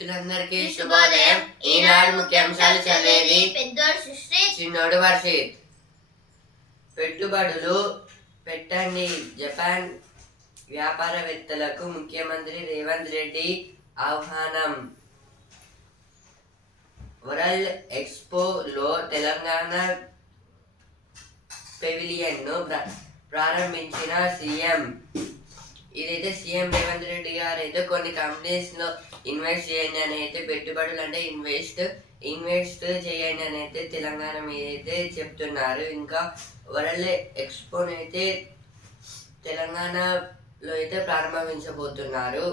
మిత్రులందరికీ శుభోదయం. ఈనాడు ముఖ్యాంశాలు చదివేది పెద్దోడు చిన్నోడు వర్షిత్. పెట్టుబడులు పెట్టండి. జపాన్ వ్యాపారవేత్తలకు ముఖ్యమంత్రి రేవంత్ రెడ్డి ఆహ్వానం. వరల్డ్ ఎక్స్పోలో తెలంగాణ పెవిలియన్ను ప్ర- ప్రారంభించిన సీఎం. ఇదైతే సీఎం రేవంత్ రెడ్డి గారు అయితే కొన్ని కంపెనీస్లో ఇన్వెస్ట్ చేయండి అని అయితే పెట్టుబడులు అంటే ఇన్వెస్ట్ ఇన్వెస్ట్ చేయండి అని అయితే తెలంగాణ మీద అయితే చెప్తున్నారు. ఇంకా వరల్డ్ ఎక్స్పోని అయితే తెలంగాణలో అయితే ప్రారంభించబోతున్నారు.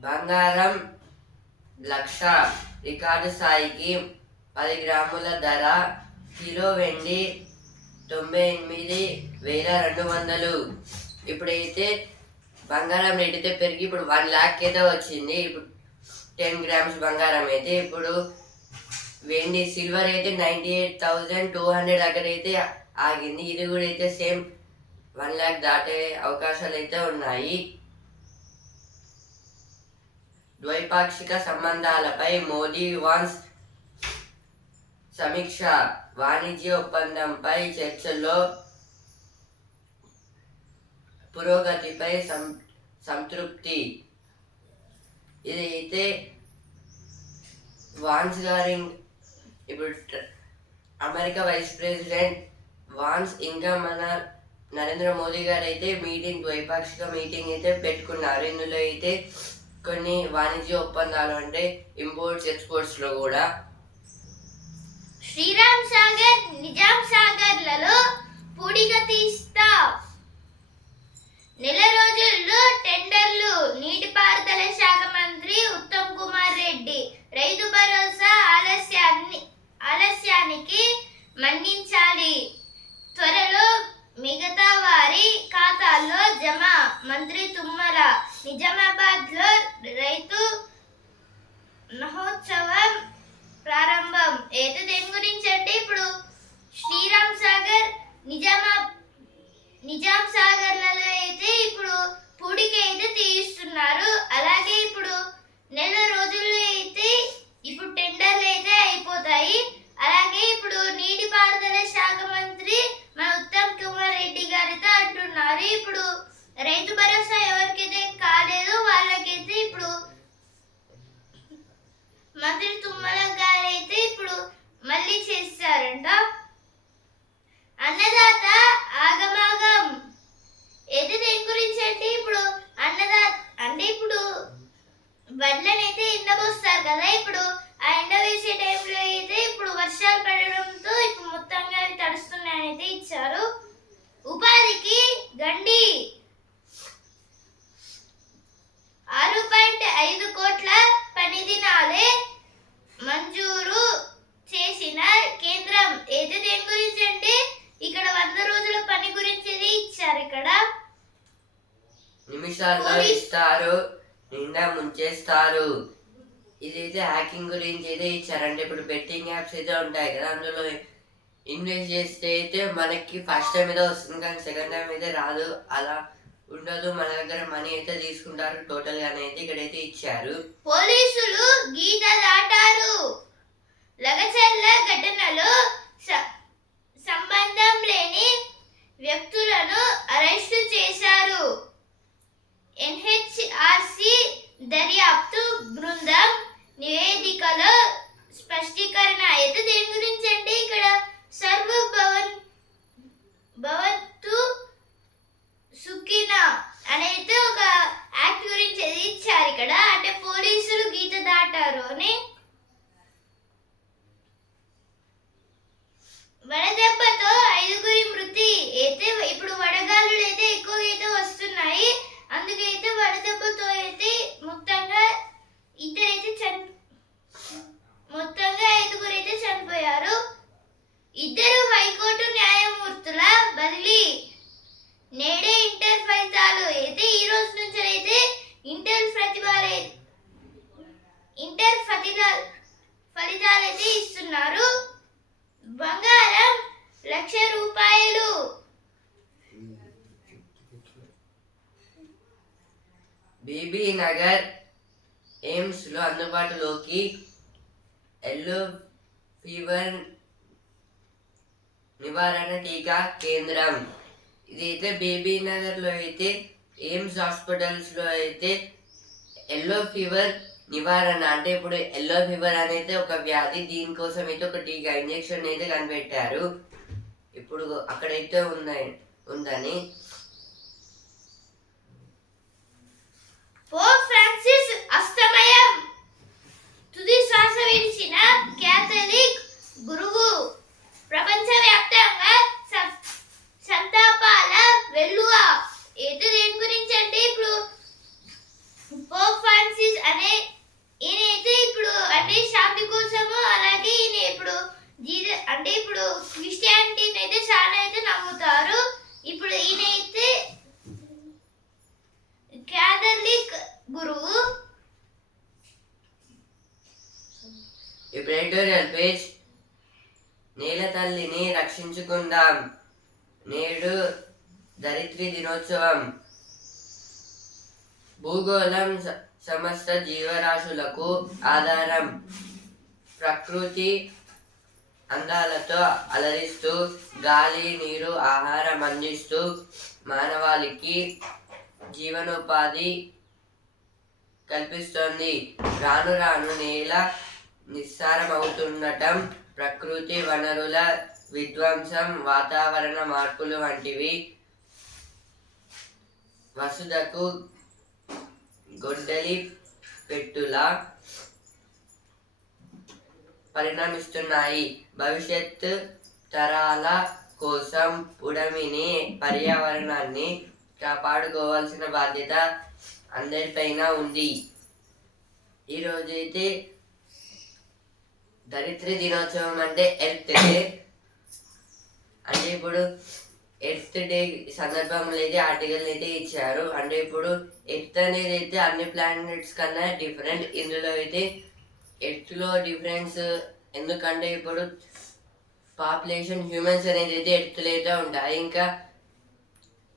బంగారం లక్ష రికార్డు స్థాయికి పది గ్రాముల ధర కిలో వెండి తొంభై ఎనిమిది వేల రెండు వందలు. ఇప్పుడైతే బంగారం రేట్ అయితే పెరిగి ఇప్పుడు వన్ ల్యాక్ అయితే వచ్చింది. ఇప్పుడు టెన్ గ్రామ్స్ బంగారం అయితే ఇప్పుడు వెండి సిల్వర్ అయితే ninety eight thousand two hundred దగ్గర అయితే ఆగింది. ఇది కూడా అయితే సేమ్ వన్ ల్యాక్ దాటే అవకాశాలు అయితే ఉన్నాయి. ద్వైపాక్షిక సంబంధాలపై మోదీ వాన్స్ సమీక్ష. వాణిజ్య ఒప్పందంపై చర్చల్లో పురోగతిపై సం సంతృప్తి. ఇది అయితే వాన్స్ గారి ఇప్పుడు అమెరికా వైస్ ప్రెసిడెంట్ వాన్స్ ఇంకా మన నరేంద్ర మోదీ గారు అయితే మీటింగ్ ద్వైపాక్షిక మీటింగ్ అయితే పెట్టుకున్నారు. ఇందులో అయితే కొన్ని వాణిజ్య ఒప్పందాలు అంటే ఇంపోర్ట్స్ ఎక్స్పోర్ట్స్లో కూడా. శ్రీరామ్ సాగర్ నిజాం సాగర్లలో పొడిగా తీస్తా నెల రోజుల్లో టెండర్లు నీటిపారుదల శాఖ మంత్రి ఉత్తమ్ కుమార్ రెడ్డి. రైతు భరోసా ఆలస్యాన్ని ఆలస్యానికి మన్నించాలి. త్వరలో మిగతా వారి ఖాతాల్లో జమ. మంత్రి తుమ్మల నిజామాబాద్లో రైతు మహోత్సవం ప్రారంభం. ఏదో దేని గురించి అంటే ఇప్పుడు? శ్రీరామ్ సాగర్ నిజామా నిజాం సాగర్ పూడిక అయితే తీయిస్తున్నారు అలాగే ఇప్పుడు నెల రోజుల్లో అయితే ఇప్పుడు టెండర్లు అయితే అయిపోతాయి. అలాగే ఇప్పుడు నీటిపారుదల శాఖ మంత్రి మన ఉత్తమ్ కుమార్ రెడ్డి గారితో అంటున్నారు. ఇప్పుడు రైతు భరోసా ఎవరికైతే కాలేదో వాళ్ళకైతే ఇప్పుడు మంత్రి తుమ్మల గారైతే ఇప్పుడు మళ్ళీ చేస్తారంట. అన్నదాత ఆగమాగం. అయితే దేని గురించి అంటే ఇప్పుడు? అన్నదా అంటే ఇప్పుడు వడ్లనైతే ఎండబోస్తారు కదా ఇప్పుడు. ఆ ఎండ వేసే టైంలో అయితే ఇప్పుడు వర్షాలు పడడంతో ఇప్పుడు మొత్తంగా అవి తడుస్తున్నాయని అయితే ఇచ్చారు ఉపాధికి గండి ఆరు పాయింట్ ఐదు కోట్ల పని దినాలే మంజూరు చేసిన కేంద్రం అయితే దేని గురించి అంటే ఇక్కడ వంద రోజుల పని గురించి అయితే ఇచ్చారు ఇక్కడ నిమిషాల్లో పోలీస్- ఇస్తారు చేస్తారు. ఇదైతే హ్యాకింగ్ గురించి అయితే ఇచ్చారంటే ఇప్పుడు బెట్టింగ్ యాప్స్ అయితే ఉంటాయి కదా అందులో ఇన్వెస్ట్ చేస్తే అయితే మనకి ఫస్ట్ టైం ఏదో వస్తుంది కానీ సెకండ్ టైం అయితే రాదు. అలా ఉండదు. మన దగ్గర మనీ అయితే తీసుకుంటారు. టోటల్గా అయితే ఇక్కడైతే ఇచ్చారు. పోలీసులు గీత దాటారు. లగచర్ల ఘటనలో సంబంధం లేని వ్యక్తులను అరెస్టు చేశారు ఎన్హెచ్ఆర్సి దర్యాప్తు బృందం నివేదికలో స్పష్టీకరణ అయితే దేని గురించి అంటే ఇక్కడ సర్వ భవన్ భవత్తు సుఖిన అనేది ఒక యాక్ట్ గురించి అది ఇచ్చారు ఇక్కడ అంటే పోలీసులు గీత దాటారు అని వడదెబ్బతో ఐదుగురి మృతి అయితే ఇప్పుడు వడగాలులు అయితే ఎక్కువగా అయితే వస్తున్నాయి అందుకైతే వడదెబ్బతో అయితే మొత్తంగా ఇద్దరైతే చని మొత్తంగా ఐదుగురు అయితే చనిపోయారు ఇద్దరు హైకోర్టు న్యాయమూర్తుల బదిలీ నేడే ఇంటర్ ఫలితాలు అయితే ఈ రోజు నుంచి అయితే ఇంటర్ ప్రతిభాలే ఇంటర్ ఫలితాలు ఫలితాలు అయితే ఇస్తున్నారు. బంగారం లక్ష రూపాయలు. బీబీ నగర్ ఎయిమ్స్లో అందుబాటులోకి ఎల్లో ఫీవర్ నివారణ టీకా కేంద్రం. ఇదైతే బేబీ నగర్లో అయితే ఎయిమ్స్ హాస్పిటల్స్లో అయితే ఎల్లో ఫీవర్ నివారణ అంటే ఇప్పుడు ఎల్లో ఫీవర్ అనేది ఒక వ్యాధి దీనికోసం అయితే ఒక టీకా ఇంజెక్షన్ అయితే కనిపెట్టారు. ఇప్పుడు అక్కడైతే ఉన్నాయి ఉందని. పోప్ ఫ్రాన్సిస్ అస్తమయం తుది శ్వాస విడిచిన క్యాథలిక్ గురువు ప్రపంచవ్యాప్తంగా సం- సంతాపాల వెల్లువ ఏదో దేని గురించి అంటే ఇప్పుడు పోప్ ఫ్రాన్సిస్ అనే ఈయన అయితే ఇప్పుడు అంటే శాంతి కోసము అలాగే ఈయన ఇప్పుడు జీజ అంటే ఇప్పుడు క్రిస్టియానిటీని అయితే చాలా అయితే నమ్ముతారు ఇప్పుడు ఈయన అయితే క్యాథలిక్ గురువు ఇప్పుడు ఎడిటోరియల్ పేజ్ నేల తల్లిని రక్షించుకుందాం నేడు ధరిత్రి దినోత్సవం భూగోళం స- సమస్త జీవరాశులకు ఆధారం ప్రకృతి అందాలతో అలరిస్తూ గాలి నీరు ఆహారం అందిస్తూ మానవాళికి జీవనోపాధి కల్పిస్తోంది. రాను రాను నేల నిస్సారమవుతుండటం ప్రకృతి వనరుల విధ్వంసం వాతావరణ మార్పులు వంటివి వసుదకు గొడ్డలి పెట్టులా పరిణమిస్తున్నాయి. భవిష్యత్ తరాల కోసం ఉడమిని పర్యావరణాన్ని కాపాడుకోవాల్సిన బాధ్యత అందరిపైన ఉంది. ఈరోజైతే దరిద్ర దినోత్సవం అంటే ఎర్త్ డే. అంటే ఇప్పుడు ఎర్త్ డే సందర్భంలో అయితే ఆర్టికల్ అయితే ఇచ్చారు. అంటే ఇప్పుడు ఎర్త్ అనేది అయితే అన్ని ప్లానెట్స్ కన్నా డిఫరెంట్. ఇందులో అయితే ఎత్తులో డిఫరెన్స్ ఎందుకంటే ఇప్పుడు పాపులేషన్ హ్యూమన్స్ అనేది అయితే ఎత్తులైతే ఉంటాయి. ఇంకా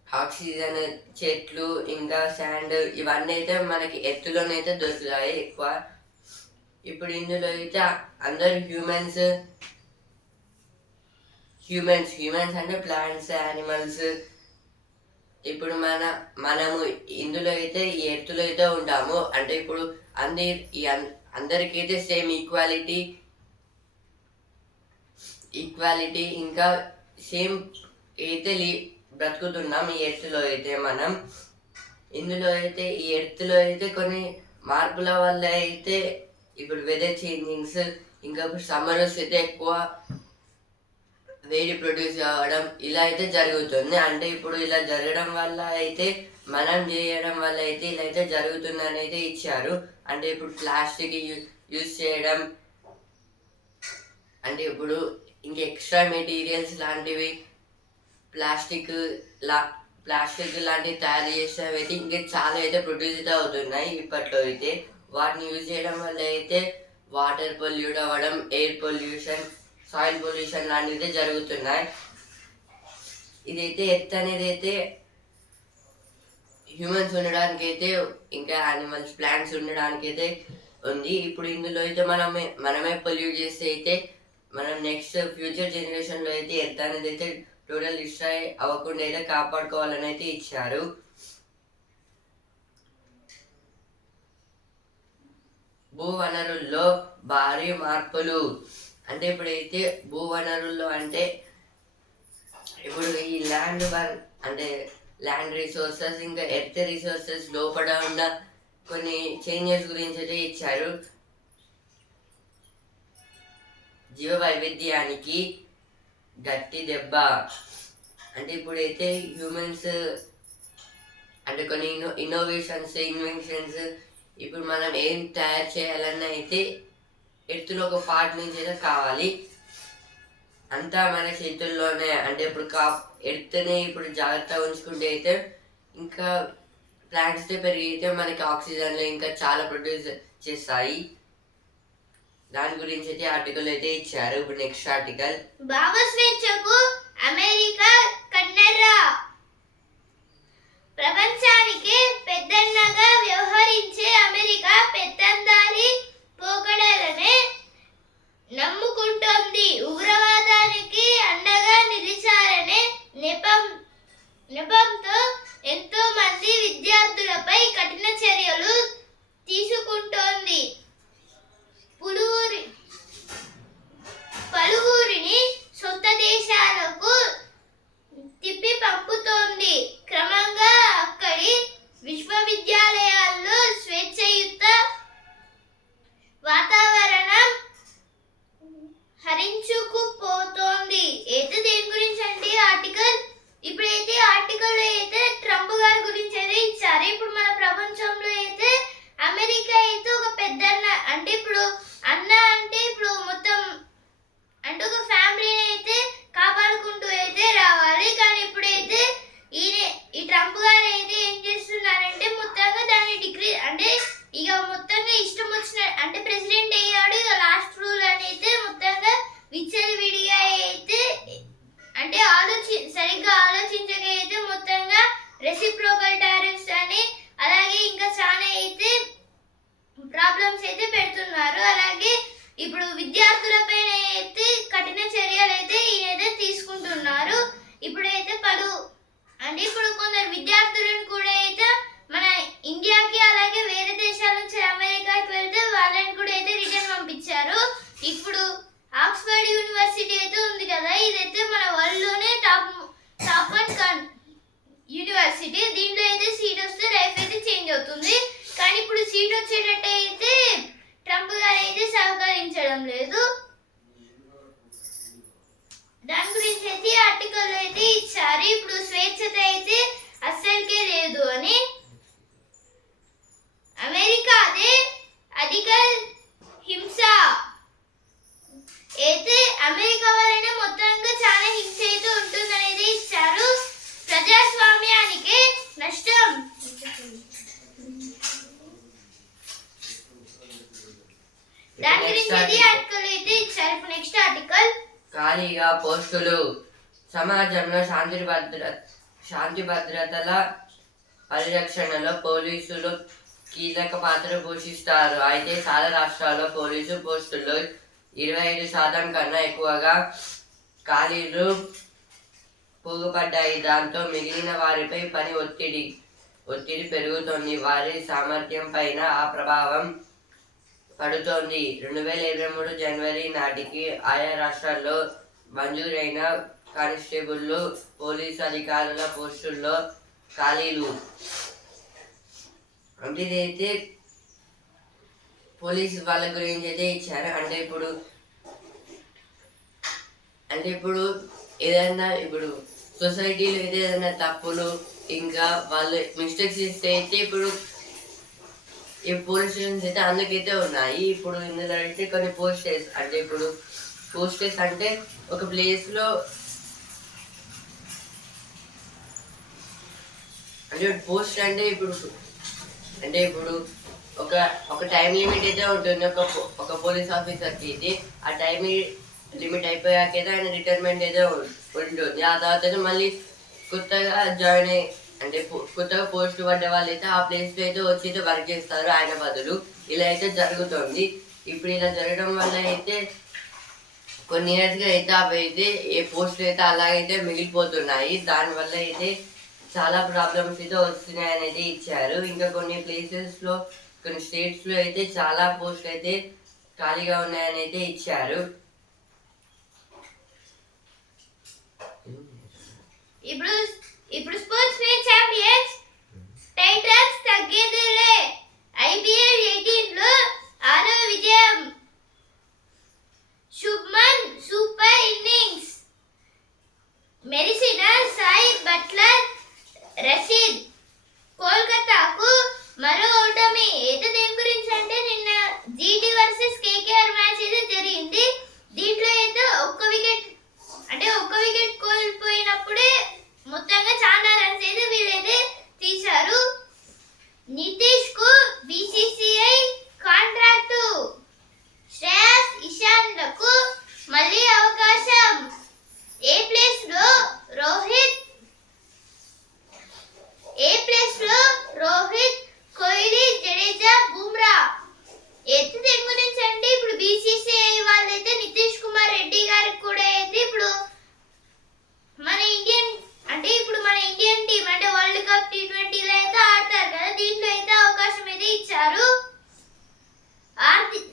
ఆక్సిజన్ చెట్లు ఇంకా శాండ్ ఇవన్నీ అయితే మనకి ఎత్తులోనైతే దొరుకుతాయి ఎక్కువ. ఇప్పుడు ఇందులో అయితే అందరు హ్యూమన్స్ హ్యూమన్స్ హ్యూమన్స్ అంటే ప్లాంట్స్ యానిమల్స్ ఇప్పుడు మన మనము ఇందులో అయితే ఈ ఎత్తులో అయితే ఉంటాము. అంటే ఇప్పుడు అన్ని ఈ అందరికైతే సేమ్ ఈక్వాలిటీ. ఈక్వాలిటీ ఇంకా సేమ్ అయితే లీ- బ్రతుకుతున్నాం ఈ ఎర్త్లో అయితే మనం. ఇందులో అయితే ఈ ఎర్త్లో అయితే కొన్ని మార్పుల వల్ల అయితే ఇప్పుడు వెదర్ చేంజింగ్స్ ఇంకా ఇప్పుడు సమ్మర్ వస్తే ఎక్కువ వేడి ప్రొడ్యూస్ అవ్వడం ఇలా అయితే జరుగుతుంది. అంటే ఇప్పుడు ఇలా జరగడం వల్ల అయితే మనం చేయడం వల్ల అయితే ఇలా అయితే జరుగుతుందని అయితే ఇచ్చారు. అంటే ఇప్పుడు ప్లాస్టిక్ యూజ్ చేయడం అంటే ఇప్పుడు ఇంక ఎక్స్ట్రా మెటీరియల్స్ లాంటివి ప్లాస్టిక్ లా ప్లాస్టిక్ లాంటివి తయారు చేసినవి అయితే ఇంకా చాలా అయితే ప్రొడ్యూస్ అయితే అవుతున్నాయి ఇప్పట్లో అయితే. వాటిని యూజ్ చేయడం వల్ల అయితే వాటర్ పొల్యూట్ అవ్వడం ఎయిర్ పొల్యూషన్ సాయిల్ పొల్యూషన్ లాంటివి అయితే జరుగుతున్నాయి. ఇదైతే ఎత్తు అనేది అయితే హ్యూమన్స్ ఉండడానికి అయితే ఇంకా యానిమల్స్ ప్లాంట్స్ ఉండడానికి అయితే ఉంది. ఇప్పుడు ఇందులో అయితే మనమే మనమే పొల్యూట్ చేస్తే అయితే మనం నెక్స్ట్ ఫ్యూచర్ జనరేషన్లో అయితే ఎర్త్ అనేది అయితే టోటల్ డిస్ట్రాయ్ అవ్వకుండా అయితే కాపాడుకోవాలని అయితే ఇచ్చారు. భూ వనరుల్లో భారీ మార్పులు. అంటే ఇప్పుడైతే భూ వనరుల్లో అంటే ఇప్పుడు ఈ ల్యాండ్ అంటే ల్యాండ్ రిసోర్సెస్ ఇంకా ఎర్త్ రిసోర్సెస్ లోపల ఉన్న కొన్ని చేంజెస్ గురించి అయితే ఇచ్చారు. జీవ వైవిధ్యానికి గట్టి దెబ్బ. అంటే ఇప్పుడైతే హ్యూమన్స్ అంటే కొన్ని ఇన్నో ఇన్నోవేషన్స్ ఇన్వెన్షన్స్ ఇప్పుడు మనం ఏం తయారు చేయాలన్నా అయితే ఎత్తులో ఒక పార్ట్ నుంచి అయితే కావాలి. అంతా మన చేతుల్లోనే. అంటే ఇప్పుడు కా ఎడితేనే ఇప్పుడు జాగ్రత్తగా ఉంచుకుంటే అయితే ఇంకా ప్లాంట్స్ పెరిగితే మనకి ఆక్సిజన్లు ఇంకా చాలా ప్రొడ్యూస్ చేస్తాయి. దాని గురించి అయితే ఆర్టికల్ అయితే ఇచ్చారు. ఇప్పుడు నెక్స్ట్ ఆర్టికల్. భావ స్వేచ్ఛకు అమెరికా కన్నెర్రా. ప్రపంచానికి పెద్దన్నగా వ్యవహరించే అమెరికా పెత్తందారి ప్రాబ్లమ్స్ నమ్ముకుంటోంది. ఉగ్రవాదానికి అండగా నిలిచారనే నిపం నిపంతో ఎంతో మంది విద్యార్థులపై కఠిన చర్యలు తీసుకు సమాజంలో శాంతి భద్ర శాంతి భద్రతల పరిరక్షణలో పోలీసులు కీలక పాత్ర పోషిస్తారు. అయితే చాలా రాష్ట్రాల్లో పోలీసు పోస్టుల్లో ఇరవై ఐదు శాతం కన్నా ఎక్కువగా ఖాళీలు పోగుపడ్డాయి. దాంతో మిగిలిన వారిపై పని ఒత్తిడి ఒత్తిడి పెరుగుతోంది. వారి సామర్థ్యం పైన ఆ ప్రభావం పడుతోంది. రెండు వేల ఇరవై మూడు జనవరి నాటికి ఆయా రాష్ట్రాల్లో మంజూరైన కానిస్టేబుళ్ళు పోలీసు అధికారుల పోస్టుల్లో ఖాళీలు. అంటే ఇదైతే పోలీసు వాళ్ళ గురించి అయితే ఇచ్చారు. అంటే ఇప్పుడు అంటే ఇప్పుడు ఏదైనా ఇప్పుడు సొసైటీలో ఏదైనా తప్పులు ఇంకా వాళ్ళు మిస్టేక్స్ ఇస్తే అయితే ఇప్పుడు ఈ పోలీస్ స్టేషన్స్ అయితే అందుకైతే ఉన్నాయి. ఇప్పుడు ఇందులో అయితే కొన్ని పోస్టర్స్ అంటే ఇప్పుడు పోస్టర్స్ అంటే ఒక ప్లేస్ అంటే పోస్ట్ అంటే ఇప్పుడు అంటే ఇప్పుడు ఒక ఒక టైం లిమిట్ అయితే ఉంటుంది. ఒక ఒక పోలీస్ ఆఫీసర్కి ఇది ఆ టైం లిమిట్ అయిపోయాకైతే ఆయన రిటైర్మెంట్ అయితే ఉంటుంది. ఆ తర్వాత మళ్ళీ కొత్తగా జాయిన్ అయ్యి అంటే కొత్తగా పోస్ట్ పడ్డ వాళ్ళు అయితే ఆ ప్లేస్లో అయితే వచ్చి అయితే వర్క్ చేస్తారు ఆయన బదులు. ఇలా అయితే జరుగుతుంది. ఇప్పుడు ఇలా జరగడం వల్ల అయితే కొన్ని ఇయర్స్గా అయితే అవి అయితే ఏ పోస్టులు అయితే అలాగైతే మిగిలిపోతున్నాయి. దానివల్ల అయితే చాలా ప్రాబ్లమ్స్ అయితే వస్తున్నాయని అయితే ఇచ్చారు. ఇంకా కొన్ని ప్లేసెస్లో కొన్ని స్టేట్స్లో అయితే చాలా పోస్టులు అయితే ఖాళీగా ఉన్నాయని అయితే ఇచ్చారు. ఇప్పుడు ఇప్పుడు స్పోర్ట్స్ మీట్ ఛాంపియన్స్ టైటన్స్ తగ్గేదిలే ఐపీఎల్ ఎయిటీన్లో ఆరో విజయం శుభ్మన్ సూపర్ ఇన్నింగ్స్ మెరిసిన సాయి బట్లర్ రషీద్ కోల్కతాకు మరో ఓటమి అయితే దేని గురించి అంటే నిన్న జీటీ వర్సెస్ కేకేఆర్ మ్యాచ్ అయితే జరిగింది దీంట్లో అయితే ఒక్క వికెట్ అంటే ఒక్క వికెట్ కోల్పోయినప్పుడే మొత్తంగా చాలా రన్స్ అయితే వీళ్ళైతే తీశారు నితీష్కు బీసీసీఐ కాంట్రాక్టు శ్రేయస్ ఇషాన్లకు మళ్ళీ అవకాశం ఏ ప్లేస్లో రోహిత్ ఏ ప్లేస్లో రోహిత్ కోహ్లీ జడేజా బుమ్రా ఎత్తు దేని గురించి అంటే ఇప్పుడు బీసీసీఐ వాళ్ళైతే నితీష్ కుమార్ రెడ్డి గారికి కూడా అయితే ఇప్పుడు మన ఇండియన్ అంటే ఇప్పుడు మన ఇండియన్ టీం అంటే వరల్డ్ కప్ టీ ట్వంటీలో అయితే ఆడతారు కదా దీంట్లో అయితే అవకాశం అయితే ఇచ్చారు ఆర్థిక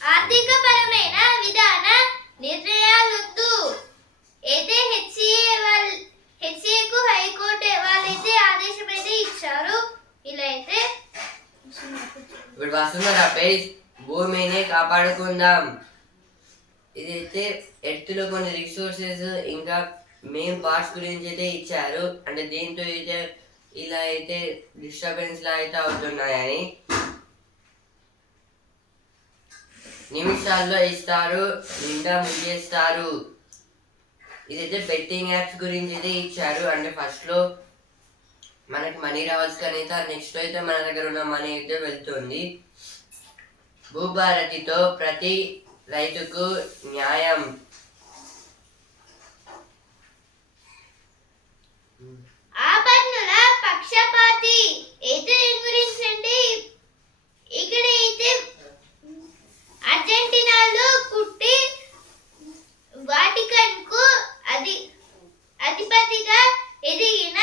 ఆర్థిక పరమైన విధాన నిర్ణయాలొద్దు అయితే హెచ్సిఏ వాళ్ళ హెచ్సిఏకు హైకోర్టు వాళ్ళైతే ఆదేశం అయితే ఇచ్చారు ఇలా అయితే ఇప్పుడు వస్తున్నారు పేజ్ భూమిని కాపాడుకుందాం ఇదైతే ఎర్త్లో కొన్ని రిసోర్సెస్ ఇంకా మెయిన్ పార్ట్స్ గురించి అయితే ఇచ్చారు అంటే దీంతో అయితే ఇలా అయితే డిస్టర్బెన్స్ లా అయితే అవుతున్నాయని. నిమిషాల్లో ఇస్తారు నిండా ముగిస్తారు ఇదైతే బెట్టింగ్ యాప్స్ గురించి అయితే ఇచ్చారు. అంటే ఫస్ట్లో మనకి మనీ రావాల్సి కానీ అయితే నెక్స్ట్ అయితే మన దగ్గర ఉన్న మనీ అయితే వెళ్తుంది. భూభారతితో ప్రతి రైతుకు న్యాయం. ఆపన్నుల పక్షపాతి. అయితే దీని గురించి అండి ఇక్కడ అయితే అర్జెంటీనాలో పుట్టి వాటికన్కు అది అధిపతిగా ఎదిగిన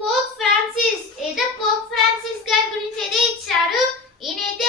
పోప్ ఫ్రాన్సిస్. ఏదో పోప్ ఫ్రాన్సిస్ గారి గురించి అయితే ఇచ్చారు. ఈయనైతే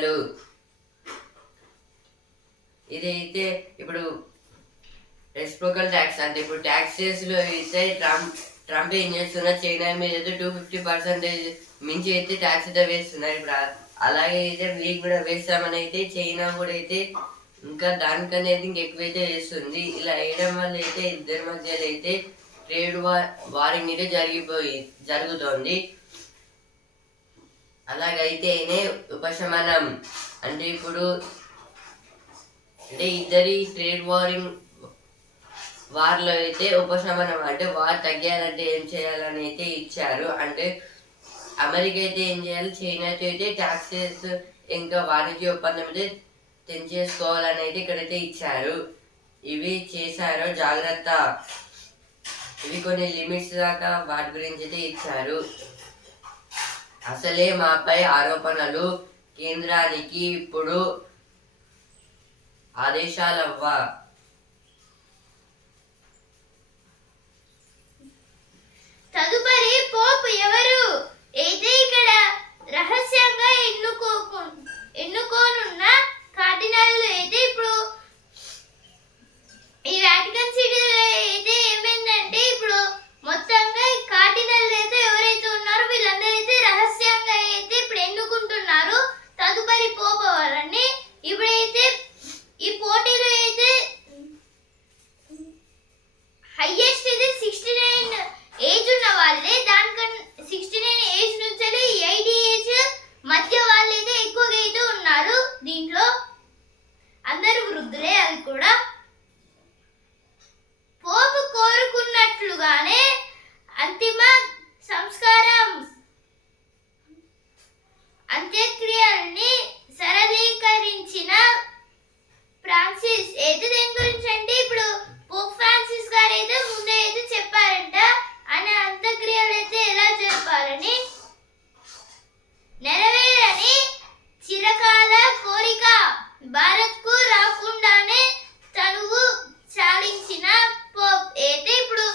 హెచ్చరికలు ఇదైతే ఇప్పుడు రెసిప్రోకల్ ట్యాక్స్ అంటే ఇప్పుడు ట్యాక్సెస్లో అయితే ట్రంప్ ట్రంప్ ఏం చేస్తున్నా చైనా మీద అయితే టూ ఫిఫ్టీ పర్సెంటేజ్ మించి అయితే ట్యాక్స్ అయితే వేస్తున్నారు. ఇప్పుడు అలాగే అయితే వీక్ కూడా వేస్తామని అయితే చైనా కూడా అయితే ఇంకా దానికన్నా అయితే ఇంకెక్కువైతే వేస్తుంది. ఇలా వేయడం వల్ల అయితే ఇద్దరి మధ్యలో అయితే ట్రేడ్ వార్ వారింగ్ అయితే జరిగిపోయి జరుగుతోంది. అలాగైతేనే ఉపశమనం. అంటే ఇప్పుడు అంటే ఇద్దరి ట్రేడ్ వారింగ్ వార్లో అయితే ఉపశమనం. అంటే వార్ తగ్గాలంటే ఏం చేయాలని అయితే ఇచ్చారు. అంటే అమెరికా అయితే ఏం చేయాలి? చైనాతో అయితే ట్యాక్సెస్ ఇంకా వాణిజ్య ఒప్పందం అయితే తెంచేసుకోవాలని అయితే ఇక్కడైతే ఇచ్చారు. ఇవి చేశారు. జాగ్రత్త. ఇవి కొన్ని లిమిట్స్ దాకా వాటి గురించి అయితే ఇచ్చారు. అసలే మాపై ఆరోపణలు కేంద్రానికి ఇప్పుడు ఆదేశాలవ్వా తదుపరి పోప్ ఎవరు అయితే ఇక్కడ రహస్యంగా ఎన్నుకో ఎన్నుకోనున్న కార్డినల్ అయితే ఇప్పుడు ఈ వాటికన్ సిటీలో అయితే ఏమైందంటే ఇప్పుడు మొత్తంగా ఈ కార్డినల్ అయితే ఎవరైతే ఉన్నారో వీళ్ళందరూ అయితే రహస్యంగా అయితే ఇప్పుడు ఎన్నుకుంటున్నారు తదుపరి పోప్ ఎవరని ఇప్పుడైతే ఈ పోటీలో అయితే హైయెస్ట్ ఇది సిక్స్టీ నైన్ ఏజ్ ఉన్న వాళ్ళే దానికన్నా సిక్స్టీ నైన్ ఏజ్ నుంచి ఎయిటీ ఏజ్ మధ్య వాళ్ళైతే ఎక్కువగా అయితే ఉన్నారు దీంట్లో అందరూ వృద్ధులే అది కూడా పోపు కోరుకున్నట్లుగానే అంతిమ సంస్కారం అంత్యక్రియల్ని సరళీకరించిన ఫ్రాన్సిస్ అయితే దేని గురించి అంటే ఇప్పుడు పోప్ ఫ్రాన్సిస్ గారు అయితే ముందే అయితే చెప్పారంట ఆయన అంత్యక్రియలు అయితే ఎలా జరపాలని నెరవేరని చిరకాల కోరిక భారత్కు రాకుండానే తనువు చాలించిన పోప్ అయితే ఇప్పుడు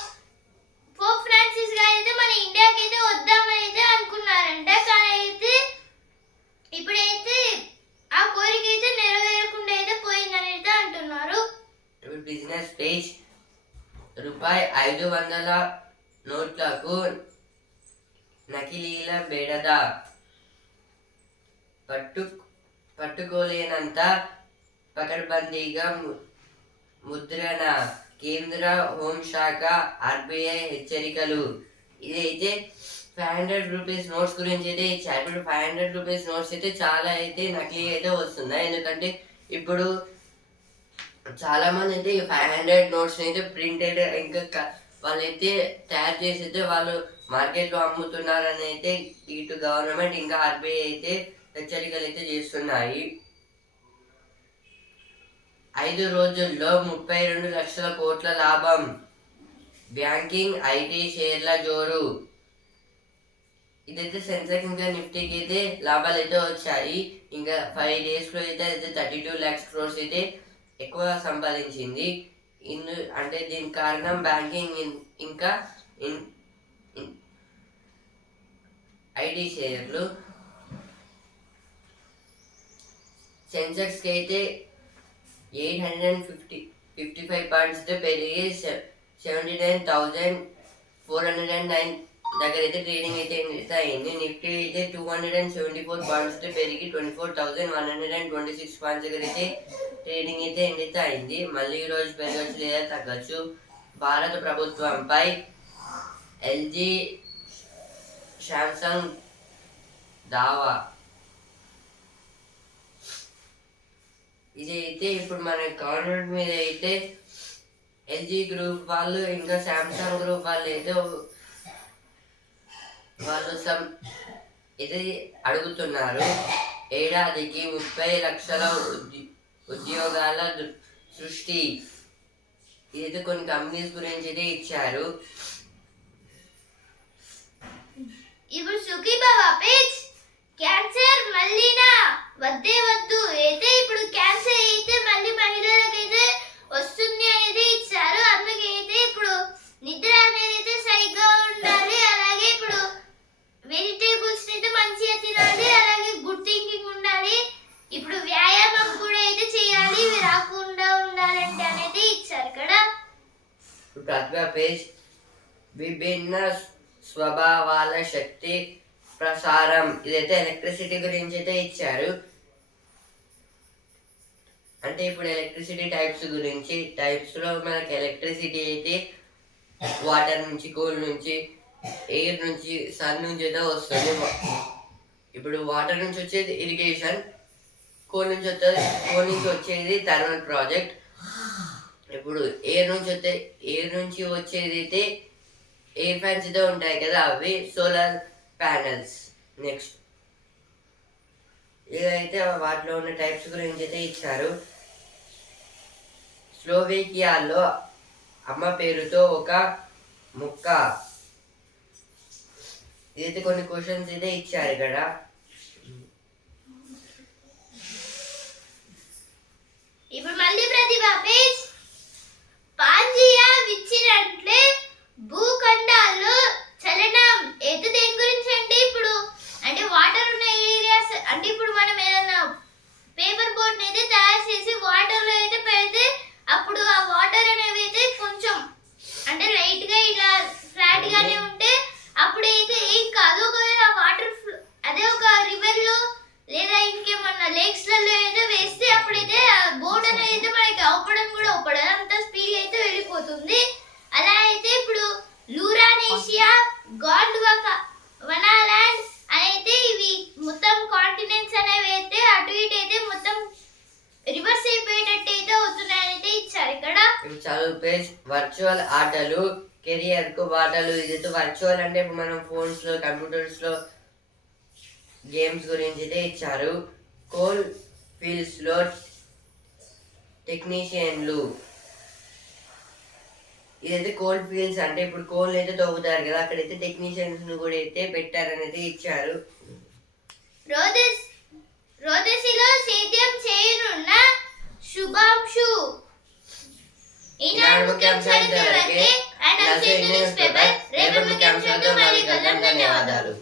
పోప్ ఫ్రాన్సిస్ గారు అయితే మన ఇండియాకి అయితే వద్దామని అయితే అనుకున్నారంట కానీ అయితే ఇప్పుడైతే ఆ కోరిక అయితే నెరవేరకుండా అయితే పోయిందని అయితే అంటున్నారు ఇప్పుడు బిజినెస్ పేజ్ రూపాయి ఐదు వందల నోట్లకు నకిలీల బెడద పట్టు పట్టుకోలేనంత పకడ్బందీగా ముద్రణ కేంద్ర హోంశాఖ ఆర్బీఐ హెచ్చరికలు. ఇదైతే ఫైవ్ హండ్రెడ్ రూపీస్ నోట్స్ గురించి అయితే ఇచ్చారు ఇప్పుడు ఫైవ్ హండ్రెడ్ రూపీస్ నోట్స్ అయితే చాలా అయితే నకిలీ అయితే వస్తున్నాయి. ఎందుకంటే ఇప్పుడు చాలా మంది అయితే ఫైవ్ హండ్రెడ్ నోట్స్ అయితే ప్రింటెడ్ ఇంకా వాళ్ళైతే తయారు చేసి అయితే వాళ్ళు మార్కెట్లో అమ్ముతున్నారని అయితే ఇటు గవర్నమెంట్ ఇంకా ఆర్బీఐ అయితే హెచ్చరికలు అయితే చేస్తున్నాయి. ఐదు రోజుల్లో ముప్పై రెండు లక్షల కోట్ల లాభం. బ్యాంకింగ్ ఐటీ షేర్ల జోరు. ఇదైతే సెన్సెక్స్ ఇంకా నిఫ్టీకి అయితే లాభాలు అయితే వచ్చాయి. ఇంకా ఫైవ్ డేస్లో అయితే అయితే థర్టీ టూ ల్యాక్స్ క్రోర్స్ అయితే ఎక్కువ సంపాదించింది. ఇందు అంటే దీని కారణం బ్యాంకింగ్ ఇన్- ఇంకా ఐటీ షేర్లు సెన్సెక్స్కి అయితే eight hundred and fifty fifty five పాయింట్స్తో పెరిగి seventy nine thousand four hundred and nine దగ్గర అయితే ట్రేడింగ్ అయితే అయింది నిఫ్టీ అయితే two hundred and seventy four పాయింట్స్తో పెరిగి twenty four thousand one hundred and twenty six points దగ్గర అయితే ట్రేడింగ్ అయితే అయితే అయింది. మళ్ళీ ఈ రోజు పెరగచ్చు లేదా తగ్గచ్చు. భారత ప్రభుత్వంపై ఎల్జీ శాంసంగ్ దావా ఇది అయితే ఇప్పుడు మన గవర్నమెంట్ మీద అయితే ఎల్జీ గ్రూప్ వాళ్ళు ఇంకా శాంసంగ్ గ్రూప్ వాళ్ళు అయితే వాళ్ళు సమ్ ఇది అడుగుతున్నారు. ఏడాదికి ముప్పై లక్షల ఉద్యోగాల సృష్టి. ఇదైతే కొన్ని కంపెనీస్ గురించి అయితే ఇచ్చారు. ఇప్పుడు సుఖీబాబా పేజ్ క్యాన్సర్ మళ్ళీనా వద్దే వద్దు. అయితే ఇప్పుడు క్యాన్సర్ అయితే మళ్ళీ మహిళలకైతే వస్తుంది అనేది ఇచ్చారు. అందుకే అయితే ఇప్పుడు నిద్ర అనేది అయితే సరిగ్గా ఉండాలి. అలాగే ఇప్పుడు వెజిటేబుల్స్ అయితే మంచిగా తినాలి. అలాగే గుడ్ థింకింగ్ ఉండాలి. ఇప్పుడు వ్యాయామం కూడా అయితే చేయాలి. ఇవి రాకుండా ఉండాలంటే అనేది ఇచ్చారు కదా. విభిన్న స్వభావాల శక్తి ప్రసారం ఇదైతే ఎలక్ట్రిసిటీ గురించి అయితే ఇచ్చారు. అంటే ఇప్పుడు ఎలక్ట్రిసిటీ టైప్స్ గురించి టైప్స్లో మనకి ఎలక్ట్రిసిటీ అయితే వాటర్ నుంచి కోల్ నుంచి ఎయిర్ నుంచి సన్ నుంచి అయితే వస్తుంది. ఇప్పుడు వాటర్ నుంచి వచ్చేది ఇరిగేషన్ కోల్ నుంచి వచ్చేది కోల్ నుంచి వచ్చేది థర్మల్ ప్రాజెక్ట్ ఇప్పుడు ఎయిర్ నుంచి వచ్చే ఎయిర్ నుంచి వచ్చేది అయితే ఎయిర్ ఫ్యాన్స్ అయితే ఉంటాయి కదా అవి సోలార్ ప్యానల్స్ నెక్స్ట్. ఇదైతే వాటిలో ఉన్న టైప్స్ గురించి అయితే ఇచ్చారు. స్లోవేకియాలో అమ్మ పేరుతో ఒక ముక్క. ఇదైతే కొన్ని క్వశ్చన్స్ అయితే ఇచ్చారు ఇక్కడ. ఇప్పుడు మళ్ళీ ప్రతిభ పేజ్ పాంజియా విచ్చినట్లే భూఖండాల్లో చలనం ఎత్తు దేని గురించి అంటే ఇప్పుడు? అంటే వాటర్ ఉన్న ఏరియాస్ అంటే ఇప్పుడు మనం ఏదైనా పేపర్ బోట్ అయితే తయారు చేసి వాటర్లో అయితే పెడితే అప్పుడు ఆ వాటర్ అనేవి అయితే కొంచెం అంటే లైట్గా ఇలా ఫ్లాట్ గానే ఉంటే అప్పుడైతే ఏం కాదు. ఒకవేళ ఆ వాటర్ అదే ఒక రివర్లో లేదా ఇంకేమన్నా లేక్స్లలో అయితే వేస్తే అప్పుడైతే ఆ బోట్ అనేది అయితే మనకి అవ్వడం కూడా అవ్వడం అంత స్పీడ్ అయితే వెళ్ళిపోతుంది. అలా అయితే ఇప్పుడు లూరానేషియా గాండ్వాక వనాలాండ్ అయితే ఇవి మొత్తం కాంటినెంట్స్ అనేవి అయితే అటు ఇటు అయితే మొత్తం రివర్స్ అయిపోయేటట్టు అయితే అవుతున్నాయని అయితే ఇచ్చారు. ఇక్కడ చదువు పేజ్ వర్చువల్ ఆటలు కెరియర్కు బాటలు ఇదైతే వర్చువల్ అంటే ఇప్పుడు మనం ఫోన్స్లో కంప్యూటర్స్లో గేమ్స్ గురించి అయితే ఇచ్చారు. కోల్ ఫీల్డ్స్లో టెక్నీషియన్లు ఇదైతే కోల్ ఫీల్డ్స్ అంటే ఇప్పుడు కోల్ అయితే తవ్వుతారు కదా అక్కడైతే టెక్నీషియన్స్ను కూడా అయితే పెట్టారని అయితే ఇచ్చారు. రోదస్ రోదసిలో సేద్యం చేయనున్న శుభాంశు. ఈనాడు ముఖ్యాంశాలు ధన్యవాదాలు.